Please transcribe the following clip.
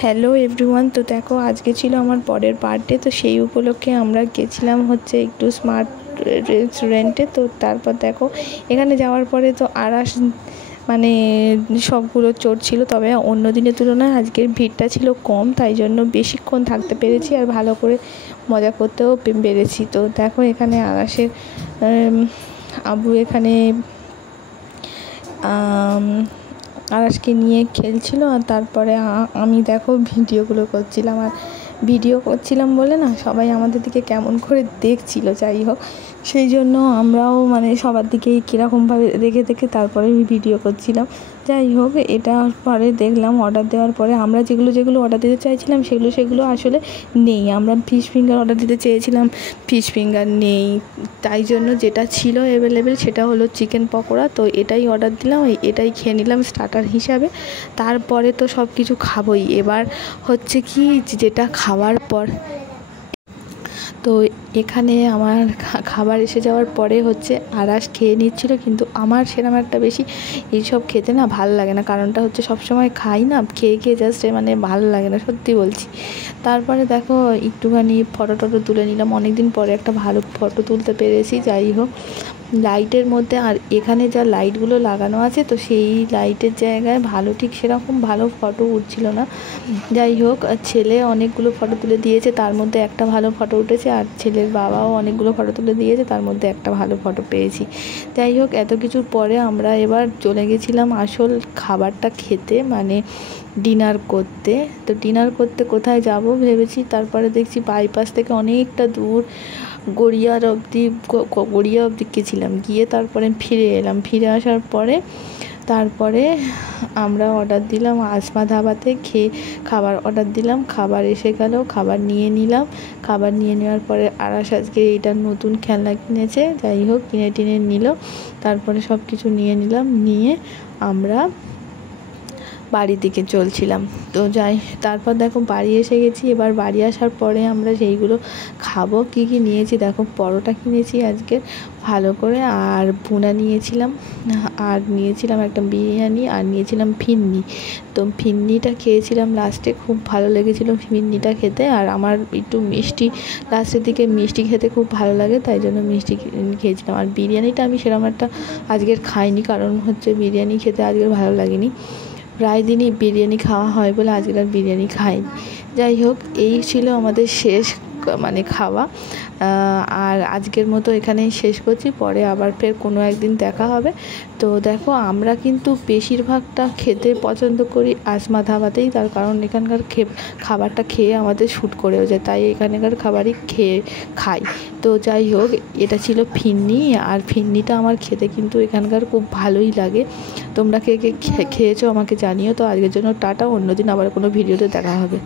Hello everyone. তো দেখো আজকে ছিল আমার বরের বার্থডে, তো সেই উপলক্ষে আমরা গেছিলাম হচ্ছে একটু স্মার্ট রেস্টুরেন্টে। তো তারপর দেখো এখানে যাওয়ার পরে তো আরাস মানে সবগুলো চোর ছিল, তবে অন্য দিনের তুলনায় আজকের ভিড়টা ছিল কম, তাই জন্য বেশিক্ষণ থাকতে পেরেছি আর ভালো করে মজা করতেও পেরেছি। তো দেখো এখানে আরাসের আবু এখানে আরাসকে নিয়ে খেলছিল, আর তারপরে আমি দেখো ভিডিওগুলো করছিলাম, আর ভিডিও করছিলাম বলে না সবাই আমাদের দিকে কেমন করে দেখছিল। যাই হোক, সেই জন্য আমরাও সবার দিকেই কীরকমভাবে দেখে দেখে তারপরে ভিডিও করছিলাম। যাই হোক, এটা পরে দেখলাম অর্ডার দেওয়ার পরে আমরা যেগুলো অর্ডার দিতে চাইছিলাম সেগুলো আসলে নেই। আমরা ফিশ ফিঙ্গার অর্ডার দিতে চেয়েছিলাম, ফিশ ফিঙ্গার নেই, তাই জন্য যেটা ছিল অ্যাভেলেবেল সেটা হলো চিকেন পকোড়া। তো এটাই অর্ডার দিলাম, এটাই খেয়ে নিলাম স্টার্টার হিসাবে। তারপরে তো সব কিছু খাবোই। এবার হচ্ছে কি, যেটা খাওয়ার পর তো এখানে আমার খাবার এসে যাওয়ার পরে হচ্ছে আরাস খেয়ে নিচ্ছিল, কিন্তু আমার সেরকম একটা বেশি এইসব খেতে না ভালো লাগে না। কারণটা হচ্ছে সবসময় খাই না, খেয়ে জাস্ট ভালো লাগে না, সত্যি বলছি। তারপরে দেখো একটুখানি ফটো তুলে নিলাম, অনেক দিন পরে একটা ভালো ফটো তুলতে পেরেছি। যাই হোক, লাইটের মধ্যে আর এখানে যা লাইটগুলো লাগানো আছে, তো সেই লাইটের জায়গায় ঠিক সেরকম ভালো ফটো উঠছিল না। যাই হোক, ছেলে অনেকগুলো ফটো তুলে দিয়েছে, তার মধ্যে একটা ভালো ফটো উঠেছে, আর ছেলের বাবাও অনেকগুলো ফটো তুলে দিয়েছে, তার মধ্যে একটা ভালো ফটো পেয়েছি। যাই হোক, এত কিছুর পরে আমরা এবার চলে গেছিলাম আসল খাবারটা খেতে, ডিনার করতে। তো ডিনার করতে কোথায় যাব ভেবেছি, তারপরে দেখছি বাইপাস থেকে অনেকটা দূর গড়িয়া অবধি গেছিলাম, গিয়ে তারপরে ফিরে এলাম। ফিরে আসার পরে তারপরে আমরা অর্ডার দিলাম আসমা ধাবাতে, খাবার অর্ডার দিলাম, খাবার এসে গেল, খাবার নিয়ে নিলাম। খাবার নিয়ে নেওয়ার পরে আরাস আজকে এইটা নতুন খেলনা কিনেছে, যাই হোক কিনে টিনে নিল। তারপরে সব কিছু নিয়ে নিলাম, নিয়ে আমরা বাড়ির দিকে চলছিলাম। তো তারপর দেখো বাড়ি এসে গেছি। এবার বাড়ি আসার পরে আমরা সেইগুলো খাবো। কী নিয়েছি দেখো, পরোটা কিনেছি আজকে ভালো করে, আর ভুনা নিয়েছিলাম, আর নিয়েছিলাম একটা বিরিয়ানি, আর নিয়েছিলাম ফিরনি। তো ফিরনিটা খেয়েছিলাম লাস্টে, খুব ভালো লেগেছিলো ফিরনিটা খেতে। আর আমার একটু মিষ্টি লাস্টের দিকে মিষ্টি খেতে খুব ভালো লাগে, তাই জন্য মিষ্টি খেয়েছিলাম। আর বিরিয়ানিটা আমি সেরকম একটা আজকের খাইনি, কারণ হচ্ছে বিরিয়ানি খেতে আজকের ভালো লাগেনি। প্রায় দিনই বিরিয়ানি খাওয়া হয় বলে আজকের আর বিরিয়ানি খাইনি। যাই হোক, এই ছিল আমাদের শেষ খাওয়া। আর আজকের মতো এখানেই শেষ করছি, পরে আবার ফের কোনো একদিন দেখা হবে। তো দেখো, আমরা কিন্তু বেশিরভাগটা খেতে পছন্দ করি আসমা ধাবাতেই, তার কারণ এখানকার খাবারটা খেয়ে আমাদের শ্যুট করেও যায়, তাই এখানকার খাবারই খাই। তো যাই হোক, এটা ছিল ফিরনি, আর ফিরনিটা আমার খেতে কিন্তু এখানকার খুব ভালোই লাগে। তোমরা কে খেয়েছো আমাকে জানিও। তো আজকের জন্য টাটা, অন্যদিন আবার কোনো ভিডিওতে দেখা হবে।